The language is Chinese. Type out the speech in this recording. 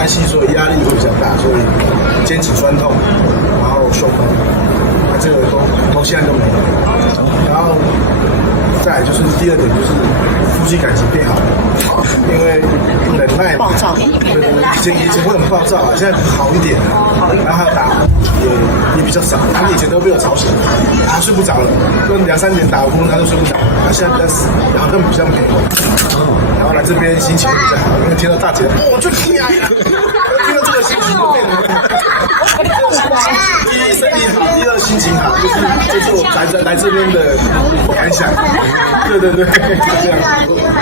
关系，所以压力会比较大，所以肩颈酸痛，然后胸闷，那这个都现在都没有。然后再来就是第二点就是夫妻感情变好，因为忍耐嘛，暴躁，对，以前会很暴躁啊，现在好一点了，然后还有打呼也比较少，他们以前都被我吵醒，睡不着了，就2、3点打呼他都睡不着，他现在比较死，然后他们比较美，然后来这边心情会比较好，因为听到大姐我就听呀，听到这个心情就变得。第一身体好，第二心情好，就是我来这边的感想。对，就这样。